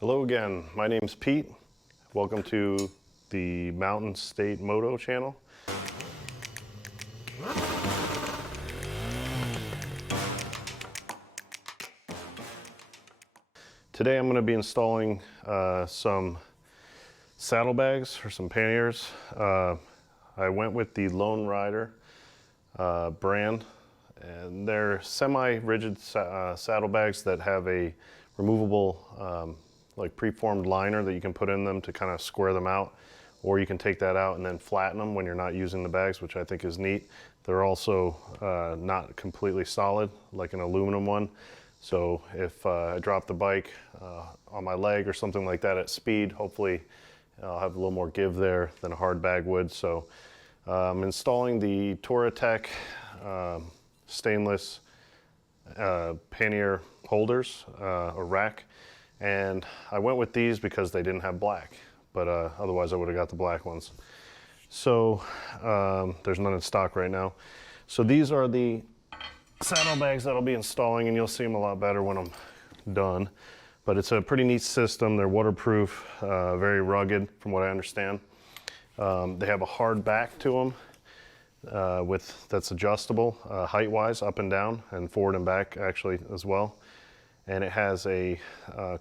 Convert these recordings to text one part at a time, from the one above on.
Hello again, my name's Pete. Welcome to the Mountain State Moto channel. Today I'm going to be installing some saddlebags or some panniers. I went with the LoneRider brand, and they're semi-rigid saddlebags that have a removable like preformed liner that you can put in them to kind of square them out, or you can take that out and then flatten them when you're not using the bags, which I think is neat. They're also not completely solid like an aluminum one, so if I drop the bike on my leg or something like that at speed, hopefully I'll have a little more give there than a hard bag would. So I'm installing the Touratech stainless pannier holders or rack. And I went with these because they didn't have black, but otherwise I would have got the black ones. So there's none in stock right now. So these are the saddlebags that I'll be installing, and you'll see them a lot better when I'm done. But it's a pretty neat system. They're waterproof, very rugged from what I understand. They have a hard back to them that's adjustable height-wise, up and down, and forward and back actually as well. And it has a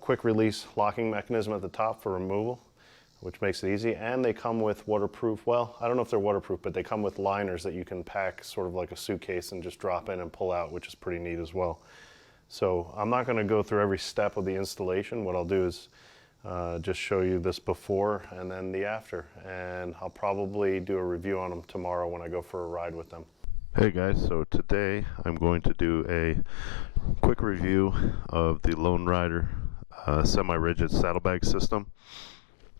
quick release locking mechanism at the top for removal, which makes it easy. And they come with waterproof, well, I don't know if they're waterproof, but they come with liners that you can pack sort of like a suitcase and just drop in and pull out, which is pretty neat as well. So I'm not going to go through every step of the installation. What I'll do is just show you this before and then the after. And I'll probably do a review on them tomorrow when I go for a ride with them. Hey guys, so today I'm going to do a quick review of the LoneRider semi-rigid saddlebag system.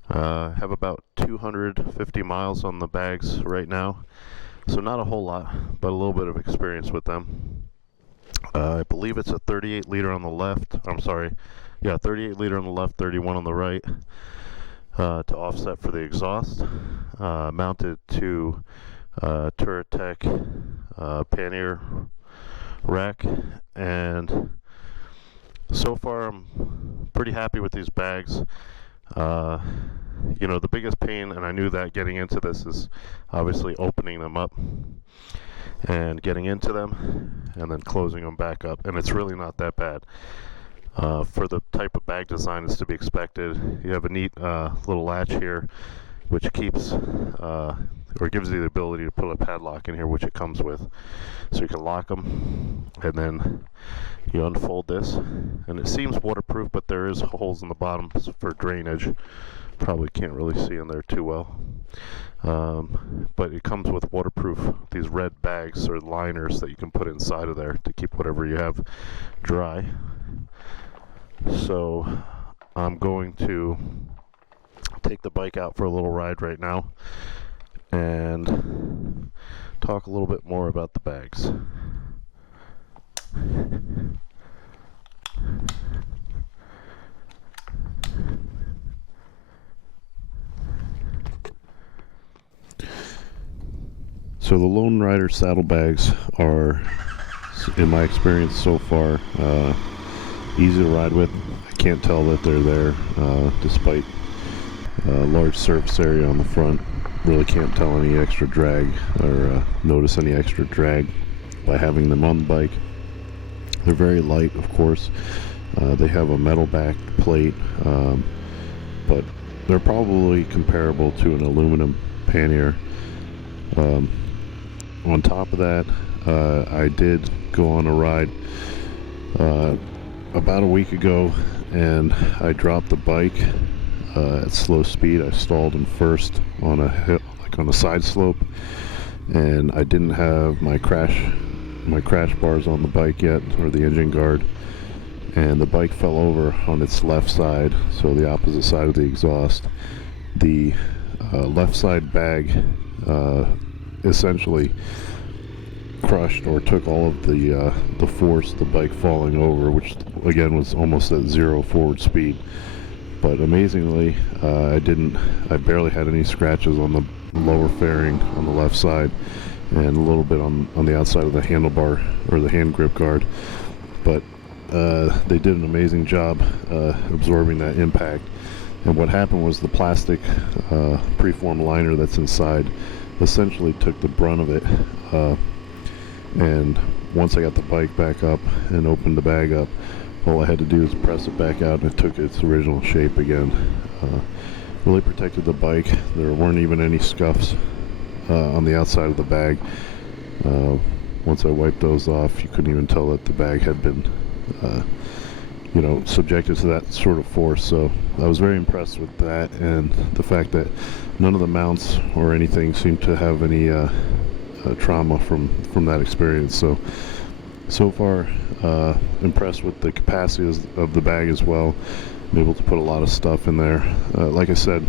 I have about 250 miles on the bags right now, so not a whole lot, but a little bit of experience with them. I believe it's a 38 liter on the left, 38 liter on the left, 31 on the right, to offset for the exhaust, mounted to Touratech Panier rack, and so far I'm pretty happy with these bags. You know, the biggest pain, and I knew that getting into this, is obviously opening them up and getting into them and then closing them back up, and it's really not that bad. For the type of bag design is to be expected. You have a neat little latch here which keeps or gives you the ability to put a padlock in here, which it comes with, so you can lock them, and then you unfold this, and it seems waterproof, but there is holes in the bottom for drainage. Probably can't really see in there too well, but it comes with waterproof, these red bags or liners that you can put inside of there to keep whatever you have dry. So I'm going to take the bike out for a little ride right now and talk a little bit more about the bags. So the LoneRider saddlebags are, in my experience so far, easy to ride with. I can't tell that they're there despite large surface area on the front. Really can't tell any extra drag or notice any extra drag by having them on the bike. They're very light, of course. They have a metal back plate, but they're probably comparable to an aluminum pannier. On top of that, I did go on a ride about a week ago, and I dropped the bike at slow speed. I stalled in first on a hill, like on a side slope, and I didn't have my crash bars on the bike yet, or the engine guard, and the bike fell over on its left side, so the opposite side of the exhaust. The left side bag essentially crushed or took all of the force of the bike falling over, which again was almost at zero forward speed. But amazingly, I barely had any scratches on the lower fairing on the left side, and a little bit on the outside of the handlebar or the hand grip guard. But they did an amazing job absorbing that impact. And what happened was the plastic preform liner that's inside essentially took the brunt of it. And once I got the bike back up and opened the bag up, all I had to do was press it back out and it took its original shape again. Really protected the bike. There weren't even any scuffs on the outside of the bag. Once I wiped those off, you couldn't even tell that the bag had been subjected to that sort of force. So I was very impressed with that, and the fact that none of the mounts or anything seemed to have any trauma from that experience. So far impressed with the capacity of the bag as well. I'm able to put a lot of stuff in there. Like I said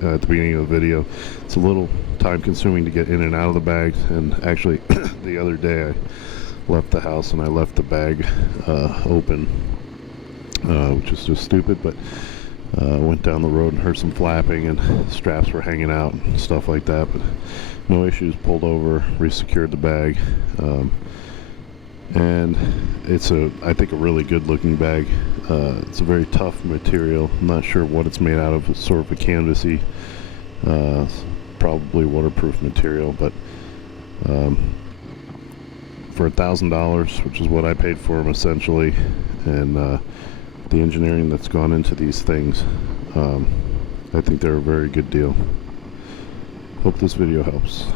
at the beginning of the video, it's a little time consuming to get in and out of the bag, and actually the other day I left the house and I left the bag open, which is just stupid, but went down the road and heard some flapping and straps were hanging out and stuff like that, but no issues. Pulled over, resecured the bag, and it's I think a really good looking bag. It's a very tough material. I'm not sure what it's made out of. It's sort of a canvasy, probably waterproof material, but for $1,000, which is what I paid for them essentially, and the engineering that's gone into these things, I think they're a very good deal. Hope this video helps.